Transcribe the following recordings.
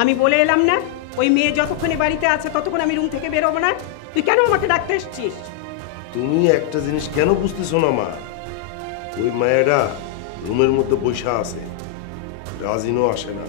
আমি বলে এলাম না ওই মেয়ে যতক্ষণে বাড়িতে আছে ততক্ষণ আমি রুম থেকে বের হবো না। তুই কেন আমাকে ডাকতে এসছিস? তুমি একটা জিনিস কেন বুঝতেছো না মা? ওই মায়েরা রুমের মধ্যে বসে আছে, রাজিনও আসে না।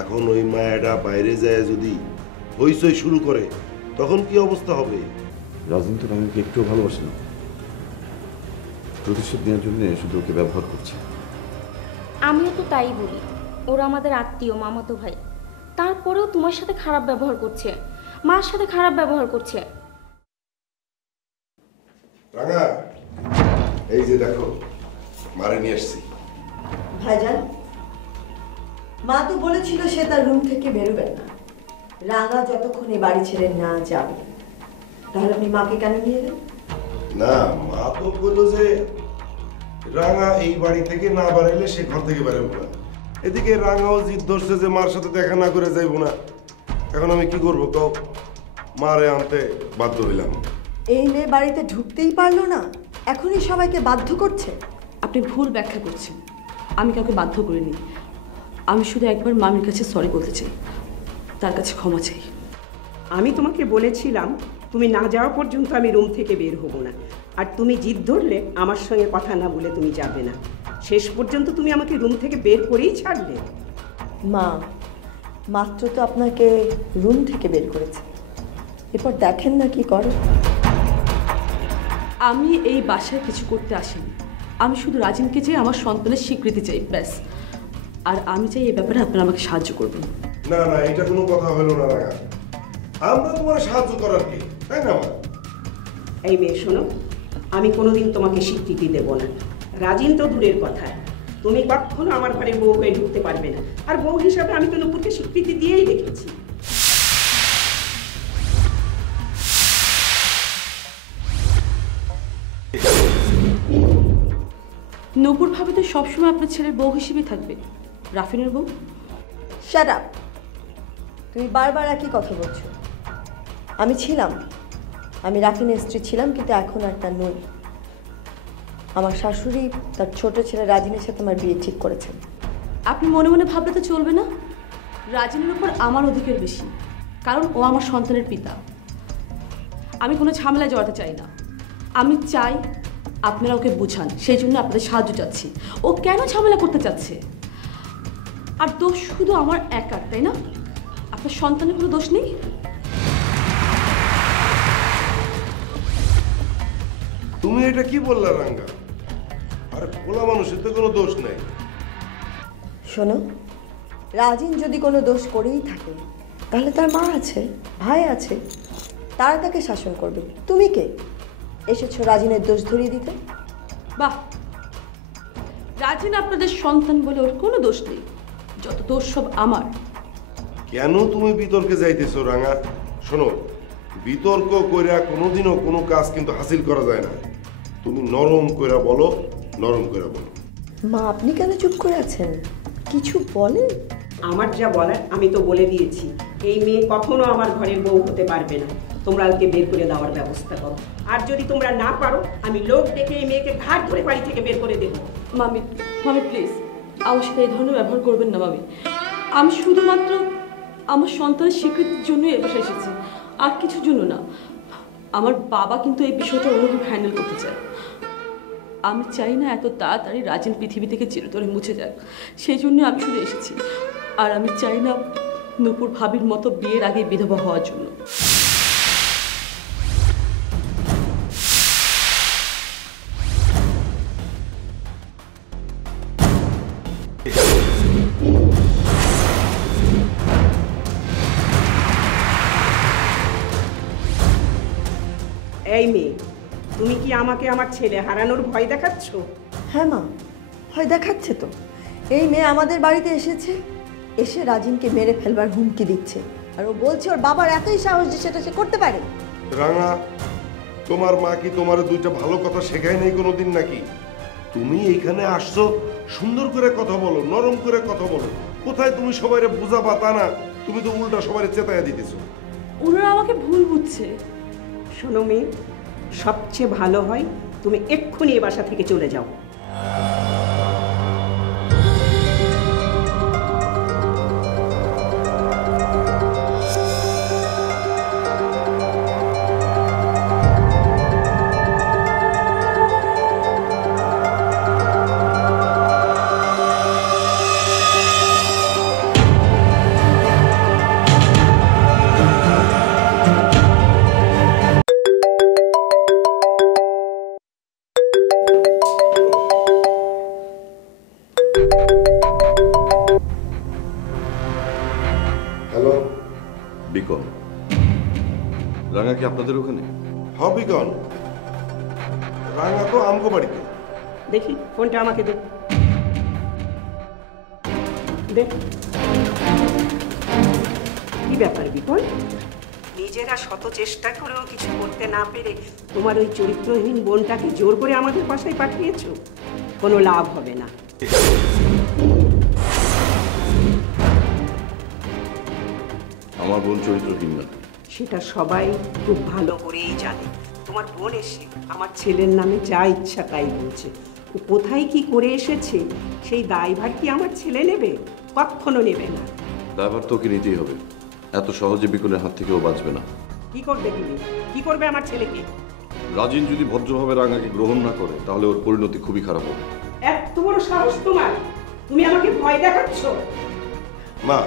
এখন ওই মায়েরা বাইরে যায় যদি হইচই শুরু করে তখন কি অবস্থা হবে? রাজিন তো রাঙাকে একটুও ভালোবাসে না, প্রতিশোধ নেওয়ার জন্য শুধু ওকে ব্যবহার করছে। আমিও তো তাই বলি, ওরা আমাদের আত্মীয়, মামাতো ভাই, তারপরেও তোমার সাথে খারাপ ব্যবহার করছে, মার সাথে খারাপ ব্যবহার করছে। রাঙা, এই যে দেখো মারে নিয়ে আসছি। ভাইজান, মা তো বলেছিল সে তার রুম থেকে বেরোবে না, রাঙা যতক্ষণ এই বাড়ি ছেড়ে না যাবে। তাহলে আপনি মাকে কেন নিয়ে এলেন? না, মা তো বললো যে রাঙা এই বাড়ি থেকে না বাড়াইলে সে ঘর থেকে বেরোবো না। এদিকে রাঙাও জিদ ধরছে যে মার সাথে দেখা না করে যাইবো না। এখন আমি কি করবো তো? মারে আনতে বাধ্য হইলাম। এই মেয়ে বাড়িতে ঢুকতেই পারলো না, এখনই সবাইকে বাধ্য করছে। আপনি ভুল ব্যাখ্যা করছেন। আমি কাউকে বাধ্য করিনি। আমি শুধু একবার মামির কাছে সরি বলতে চাই, তার কাছে ক্ষমা চাই। আমি তোমাকে বলেছিলাম তুমি না যাওয়া পর্যন্ত আমি রুম থেকে বের হব না, আর তুমি জিদ ধরলে আমার সঙ্গে কথা না বলে তুমি যাবে না। শেষ পর্যন্ত তুমি আমাকে রুম থেকে বের করেই ছাড়লে। মা মাত্র তো আপনাকে রুম থেকে বের করেছে, এরপর দেখেন না কি করে। আমি এই বাসায় কিছু করতে আসিনি। আমি শুধু রাজিনকে চাই, আমার সন্তানের স্বীকৃতি চাই, ব্যাস। আর আমি চাই এই ব্যাপারে আপনারা আমাকে সাহায্য করবেন। না না, এটা কোনো কথা হলো না রাঙা। আমরা তোমার সাহায্য করার কি, তাই না মা? এই মেয়ে শোনো, আমি কোনোদিন তোমাকে স্বীকৃতি দেব না। রাজিন তো দূরের কথা, তুমি কখনো আমার ঘরে বউ হয়ে ঢুকতে পারবে না। আর বউ হিসাবে আমি তো নূপুরকে স্বীকৃতি দিয়েই রেখেছি। নূপুর ভাবে তো সবসময় আপনার ছেলের বউ হিসেবেই থাকবে, রাফিনের বউ। Shut up! তুমি বারবার একই কথা বলছো। আমি ছিলাম, আমি রাফিনের স্ত্রী ছিলাম, কিন্তু এখন আর তা নই। আমার শাশুড়ি তার ছোট ছেলে রাজিনের সাথে আমার বিয়ে ঠিক করেছেন। আপনি মনে মনে ভাবলে তো চলবে না। রাজিনের উপর আমার অধিকার বেশি, কারণ ও আমার সন্তানের পিতা। আমি কোনো ঝামেলায় জড়াতে চাই না। আমি চাই আপনারা ওকে বুঝান, সেই জন্য আপনাদের সাহায্য চাচ্ছি। ও কেন ঝামেলা করতে চাচ্ছে? আর দোষ শুধু আমার একার, তাই না? আপনার সন্তানের কোনো দোষ নেই? তুমি এটা কি বললা রাঙ্গা? আর পোলা মানুষের তো কোনো দোষ নেই। শোনো, রাজিন যদি কোনো দোষ করেই থাকে তাহলে তার মা আছে, ভাই আছে, তারা তাকে শাসন করবে। তুমি কে এসেছো রাজিনের দোষ ধরিয়ে দিতে? বাহ, রাজিন আপনাদের সন্তান বলে ওর কোনো দোষ নেই, যত দোষ সব আমার। কেন তুমি বিতর্কে যাইতেছো রাঙা? শোনো, বিতর্ক কইরা কোনোদিনও কোনো কাজ কিন্তু হাসিল করা যায় না। তুমি নরম কইরা বলো, নরম কইরা বলো। মা আপনি কেন চুপ করে আছেন? কিছু বলেন। আমার যা বলার আমি তো বলে দিয়েছি। এই মেয়ে কখনো আমার ঘরের বউ হতে পারবে না। তোমরা ওকে বের করে দেওয়ার ব্যবস্থা করো, আর যদি তোমরা না পারো আমি লোক ডেকে এই মেয়েকে ঘাট ধরে বাড়ি থেকে বের করে দেবো। মামি, মামি প্লিজ আমার সাথে এই ধরনের ব্যবহার করবেন না মামি। আমি শুধুমাত্র আমার সন্তানের স্বীকৃতির জন্য এ বাসায় এসেছি, আর কিছুর জন্য না। আমার বাবা কিন্তু এই বিষয়টা অন্যভাবে হ্যান্ডেল করতে চায়। আমি চাই না এত তাড়াতাড়ি রাজিন পৃথিবী থেকে চিরতরে মুছে যাক, সেই জন্য আমি শুধু এসেছি। আর আমি চাই না নূপুর ভাবির মতো বিয়ের আগে বিধবা হওয়ার জন্য। এই মেয়ে, তুমি কি আমাকে আমার ছেলে হারানোর ভয় দেখাচ্ছ? হ্যাঁ মা, ভয় দেখাচ্ছে তো। এই মেয়ে আমাদের বাড়িতে এসেছে, এসে রাজিনকে মেরে ফেলবার হুমকি দিচ্ছে, আর ও বলছে ওর বাবার এতই সাহস যে সেটা সে করতে পারে। রাঙা, তোমার মা কি তোমার দুইটা ভালো কথা শেখায় নাই কোনোদিন নাকি? তুমি এইখানে আসছো, সুন্দর করে কথা বলো, নরম করে কথা বলো। কোথায় তুমি সবাইরে বুঝাবা তা না, তুমি তো উল্টা সবাই চেতায়া দিতেছো। ওনারা আমাকে ভুল বুঝছে। শোনো মেয়ে, সবচেয়ে ভালো হয় তুমি এক্ষুনি এ বাসা থেকে চলে যাও। রাঙা কি আপনাদের ওখানে? হবি কন রাঙা তো আমগো বাড়িতে। দেখি ফোনটা আমাকে দে। দে। কি ব্যাপার বিপল? নিজেরা শত চেষ্টা করেও কিছু করতে না পেরে তোমার ওই চরিত্রহীন বোনটাকে জোর করে আমাদের বাসায় পাঠিয়েছো। কোনো লাভ হবে না। আমার বোন চরিত্রহীন না। সেটা সবাই খুব ভালো করেই জানে। তোমার বোন এসে আমার ছেলের নামে যা ইচ্ছা তাই বলছে। ও কোথায় কি করে এসেছে সেই দায়ভার কি আমার ছেলে নেবে? কখনো নেবে না। দায়ভার তোকে নিতেই হবে। এত সহজে বিকনের হাত থেকেও বাঁচবে না। কি করবে তুমি? কি করবে আমার ছেলেকে? রাজিন যদি ভদ্রভাবে রাঙাকে গ্রহণ না করে তাহলে ওর পরিণতি খুবই খারাপ হবে। এত বড় সাহস তোমার? তুমি আমাকে ভয় দেখাচ্ছ? মা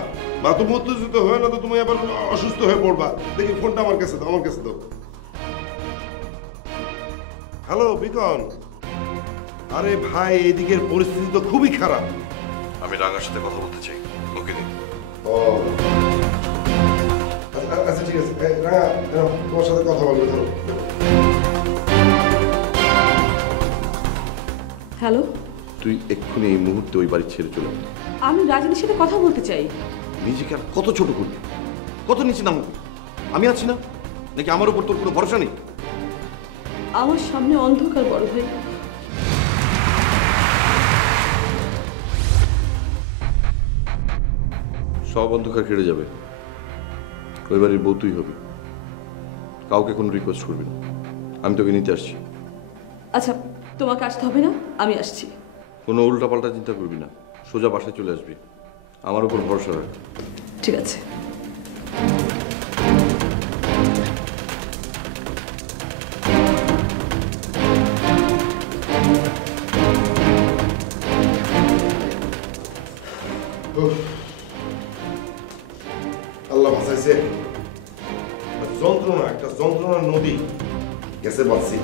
মা তুমি উত্তেজিত হয়ে না তো তুমি আবার অসুস্থ হয়ে পড়বা। দেখি ফোনটা আমার কাছে দাও, আমার কাছে দাও। Hello Beacon. আরে ভাই এইদিকের পরিস্থিতি তো খুবই খারাপ। আমি রাঙার সাথে কথা বলতে চাই, ওকে দিন। ও আচ্ছা ঠিক আছে। রাঙা তোমার সাথে কথা বলবে ধরো। হ্যালো, তুই এক্ষুনি এই মুহূর্তে ওই বাড়ি ছেড়ে চলে যা। আমি রাজনীর সাথে কথা বলতে চাই। নিজেকে আর কত ছোট করবি, কত নিচে নামবি? আমি আছি না, নাকি আমার উপর তোর কোনো ভরসা নেই? আমার সামনে অন্ধকার বড় ভাই। সব অন্ধকার কেটে যাবে। ওই বাড়ির বউ তুই হবি। কাউকে কোনো রিকোয়েস্ট করবি না। আমি তোকে নিতে আসছি। আচ্ছা, তোমাকে আসতে হবে না, আমি আসছি। কোনো উল্টাপাল্টা চিন্তা করবি না, সোজা বাসায় চলে আসবি। আমার উপর ভরসা রাখ। ঠিক আছে। আল্লাহ বাঁচাইছে। যন্ত্রণা, একটা যন্ত্রণার নদী গেছে বাঁচছি।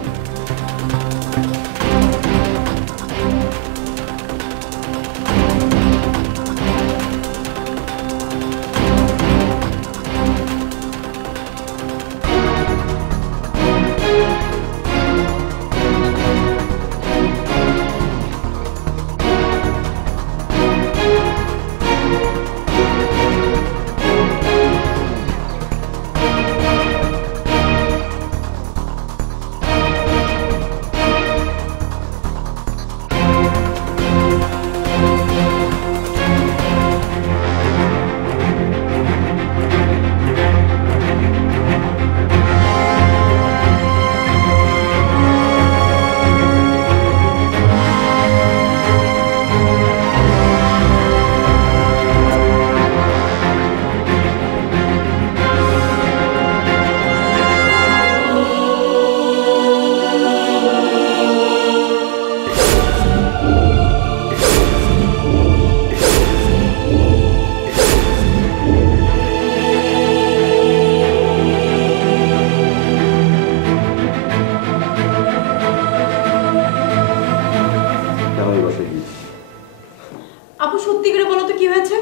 আপু, সত্যি করে বলো তো কি হয়েছে?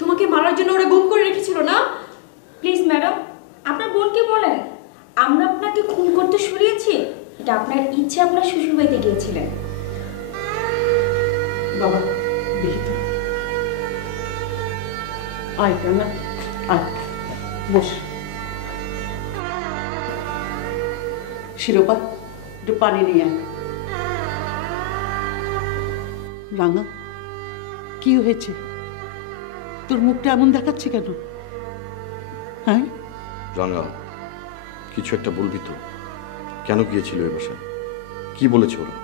তোমাকে মারার জন্য ওরা গুম করে রেখেছিল না? প্লিজ ম্যাডাম, আপনার বোনকে বলেন আমরা আপনাকে খুন করতে সরিয়েছি। এটা আপনার ইচ্ছে, আপনার শ্বশুরবাড়িতে গিয়েছিলেন। বাবা দেখি তো। আয় না, আয় বস। শিরোপা, একটু পানি নিয়ে আয়। রাঙা, কি হয়েছে? তোর মুখটা এমন দেখাচ্ছে কেন? হ্যাঁ, রাঙা, কিছু একটা বলবি তো? কেন গিয়েছিল এ বাসায়? কি বলেছে ওরা?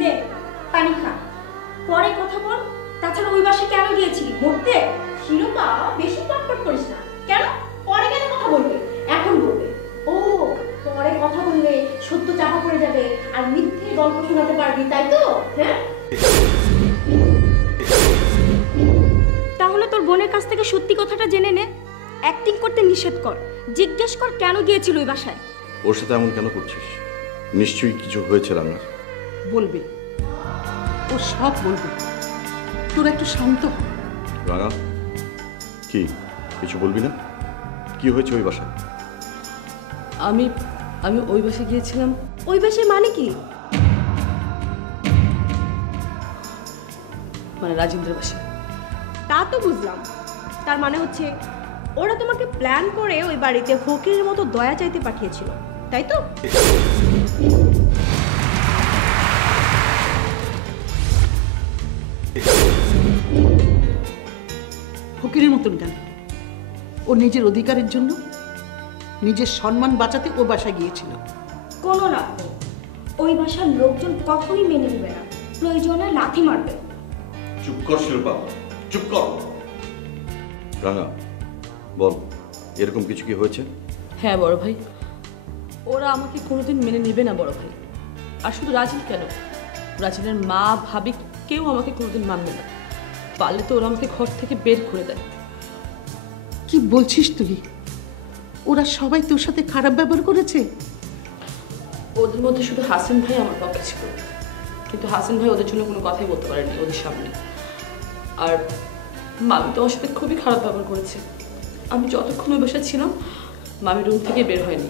নে পানি খা, পরে কথা বল। তাছাড়া ওই বাসে কেন গিয়েছিলি? মরতে? শিরোপা, বেশি চটপট করিস না। কেন? পরে কেন কথা বলবে? এখন বলবে। ও, পরে কথা বললে সত্য চাপা পড়ে যাবে আর মিথ্যে গল্প শোনাতে পারবি, তাই তো? হ্যাঁ, তাহলে তোর বোনের কাছ থেকে সত্যি কথাটা জেনে নে। অ্যাক্টিং করতে নিষেধ কর। জিজ্ঞেস কর কেন গিয়েছিল ওই বাসায়। ওর সাথে এমন কেন করছিস? নিশ্চয়ই কিছু হয়েছে রাঙার। বলবে, ও সব বলবে। তোরা একটু শান্ত হ। রাঙা, কি কিছু বলবি না? কি হয়েছে ওই বাসায়? আমি আমি ওই বাসায় গিয়েছিলাম। ওই বাসায় মানে কি? মানে রাজেন্দ্রের বাসায়। তা তো বুঝলাম। তার মানে হচ্ছে ওরা তোমাকে প্ল্যান করে ওই বাড়িতে ফকিরের মতো দয়া চাইতে পাঠিয়েছিল, তাই তো? ফকিরের মতন কেন? ও নিজের অধিকারের জন্য, নিজের সম্মান বাঁচাতে ও বাসায় গিয়েছিল। কোনো লাভ নেই। ওই বাসার লোকজন কখনই মেনে নেবে না, প্রয়োজনে লাথি মারবে। চুপ কর শিল্পা, চুপ কর। রাঙা বল, এরকম কিছু কি হয়েছে? হ্যাঁ বড় ভাই, ওরা আমাকে কোনোদিন মেনে নেবে না বড় ভাই। আর শুধু রাজিন কেন, রাজিনের মা ভাবি কেউ আমাকে কোনোদিন মানবে না। পারলে তো ওরা আমাকে ঘর থেকে বের করে দেয়। কি বলছিস তুই? ওরা সবাই তোর সাথে খারাপ ব্যবহার করেছে? ওদের মধ্যে শুধু হাসিন ভাই আমার পক্ষে ছিল, কিন্তু হাসিন ভাই ওদের জন্য কোনো কথাই বলতে পারেনি ওদের সামনে। আর মামি তো আমার সাথে খুবই খারাপ ব্যবহার করেছে। আমি যতক্ষণ ওই বাসায় ছিলাম মামি রুম থেকে বের হয়নি,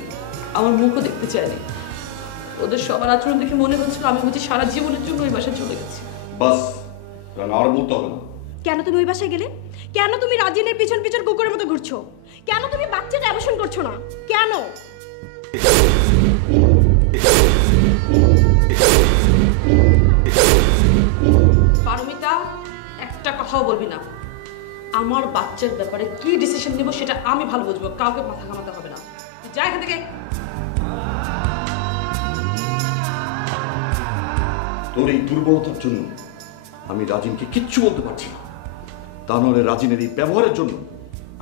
আমার মুখও দেখতে চায়নি। ওদের সবার আচরণ দেখে মনে হচ্ছিল আমি বুঝি সারা জীবনের জন্য ওই বাসায় চলে গেছি। বাস রাঙা, আর বলতে হবে না। কেন তুমি ওই বাসায় গেলে? কেন তুমি রাজিনের পিছন পিছন কুকুরের মতো ঘুরছো? কেন তুমি বাচ্চাটা অ্যাবর্শন করছো না? কেন? পারমিতা, একটা কথাও বলবি না। আমার বাচ্চার ব্যাপারে কি ডিসিশন নেব সেটা আমি ভালো বুঝবো, কাউকে মাথা ঘামাতে হবে না। তুই যা এখান থেকে। তোর এই দুর্বলতার জন্য আমি রাজিনকে কিচ্ছু বলতে পারছি না। তা নাহলে রাজিনের এই ব্যবহারের জন্য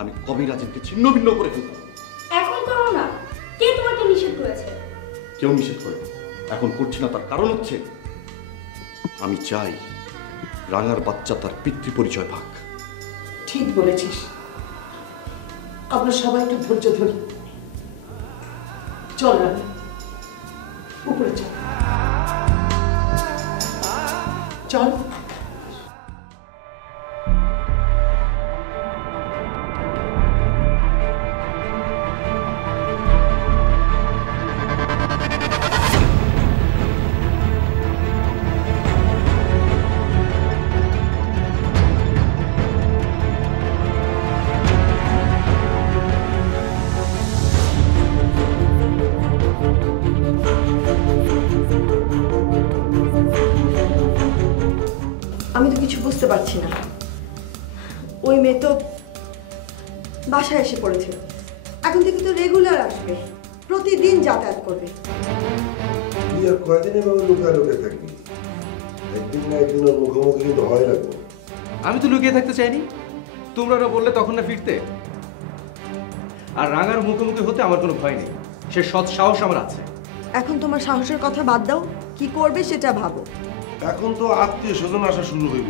আমি কবে রাজিনকে ছিন্ন ভিন্ন করে ফেলতাম। এখন করো না। কে তোমাকে নিষেধ করেছে? কেউ নিষেধ করে না। এখন করছি না, তার কারণ হচ্ছে আমি চাই রাঙার বাচ্চা তার পিতৃ পরিচয় পাক। ঠিক বলেছিস। আমরা সবাই একটু ধৈর্য ধরি। চল রানী, উপরে চল। চল। আমি তো কিছু বুঝতে পারছি না। ওই মেয়ে তো বাসায় এসে পড়েছে, এখন থেকে তো রেগুলার আসবে, প্রতিদিন যাতায়াত করবে। তুই আর কয়দিন এভাবে লুকায় লুকিয়ে থাকবি? একদিন না একদিন ওর মুখোমুখি কিন্তু হয় লাগবে। আমি তো লুকিয়ে থাকতে চাইনি, তোমরা ওরা বললে তখন না ফিরতে। আর রাঙার মুখোমুখি হতে আমার কোনো ভয় নেই, সে সৎ সাহস আমার আছে। এখন তোমার সাহসের কথা বাদ দাও, কি করবে সেটা ভাবো। এখন তো আত্মীয় স্বজন আসা শুরু হইব,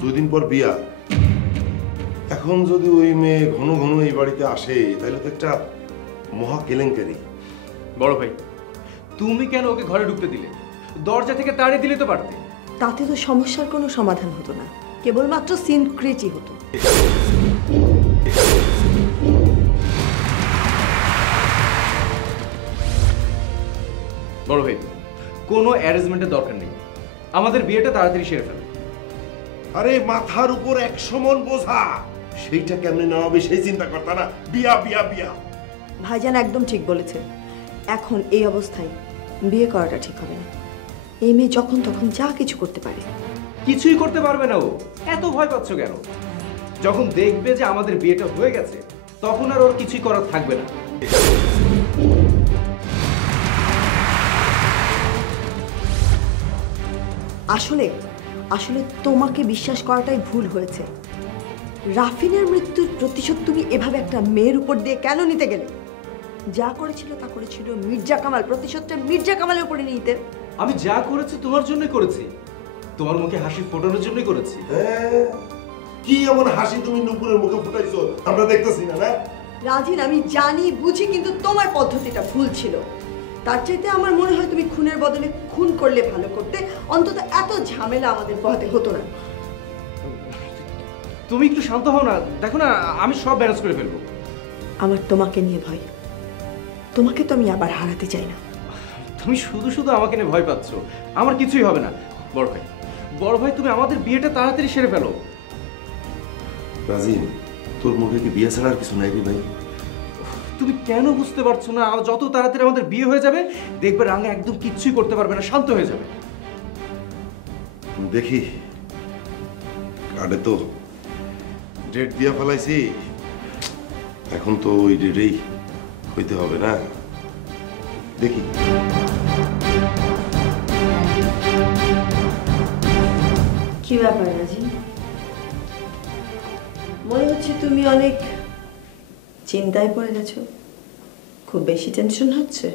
2 দিন পর বিয়া। এখন যদি ওই মেয়ে ঘন ঘন এই বাড়িতে আসে তাহলে তো একটা মহা কেলেঙ্কারি। বড় ভাই, তুমি কেন ওকে ঘরে ঢুকতে দিলে? দরজা থেকে তাড়িয়ে দিলে তো পারতে। তাতে তো সমস্যার কোনো সমাধান হতো না, কেবলমাত্র সিন ক্রিয়েটই হতো। বড় ভাই, কোনো অ্যারেঞ্জমেন্টের দরকার নেই, আমাদের বিয়েটা তাড়াতাড়ি সেরে ফেলো। আরে মাথার উপর 100 মণ বোঝা, সেইটা কেমনে নেওয়া হবে সেই চিন্তা করতা না। বিয়া বিয়া বিয়া। ভাইজান একদম ঠিক বলেছে, এখন এই অবস্থায় বিয়ে করাটা ঠিক হবে না। এই মেয়ে যখন তখন যা কিছু করতে পারে। কিছুই করতে পারবে না ও, এত ভয় পাচ্ছ কেন? যখন দেখবে যে আমাদের বিয়েটা হয়ে গেছে তখন আর ওর কিছুই করার থাকবে না। আসলে আসলে তোমাকে বিশ্বাস করাটাই ভুল হয়েছে। রাফিনের মৃত্যুর প্রতিশোধ তুমি এভাবে একটা মেয়ের উপর দিয়ে কেন নিতে গেলে? যা করেছিল তা করেছিল মির্জা কামাল, প্রতিশোধটা মির্জা কামালের উপরে নিতে। আমি যা করেছি তোমার জন্যই করেছি, তোমার মুখে হাসি ফোটানোর জন্যই করেছি। হ্যাঁ, কি এমন হাসি তুমি নুপুরের মুখে ফুটাইছো আমরা দেখতেছি না? না রাজিন, আমি জানি বুঝি, কিন্তু তোমার পদ্ধতিটা ভুল ছিল। তার চাইতে আমার মনে হয় তুমি খুনের বদলে খুন করলে ভালো করতে, অন্তত এত ঝামেলা আমাদের পোহাতে হতো না। তুমি একটু শান্ত হও না, দেখো না আমি সব ব্যালেন্স করে ফেলবো। আমার তোমাকে নিয়ে ভয়। তোমাকে তো আমি আবার হারাতে চাই না। তুমি শুধু শুধু আমাকে নিয়ে ভয় পাচ্ছ। আমার কিছুই হবে না। বড় ভাই, বড় ভাই, তুমি আমাদের বিয়েটা তাড়াতাড়ি সেরে ফেলো। রাজিন, তোর মুখে কি বিয়ে ছাড়া আর কিছু নাই রে ভাই? তুমি কেন বুঝতে পারছো না? যত তাড়াতাড়ি আমাদের বিয়ে হয়ে যাবে দেখবে রাঙা একদম কিচ্ছুই করতে পারবে না, শান্ত হয়ে যাবে। দেখি, কার্ডে তো ডেট দিয়া ফেলাইছি, এখন তো ওই ডেটেই হইতে হবে না। দেখি। কি ব্যাপার রাজিন, মনে হচ্ছে তুমি অনেক চিন্তায় পড়ে গেছো, খুব বেশি টেনশন হচ্ছে।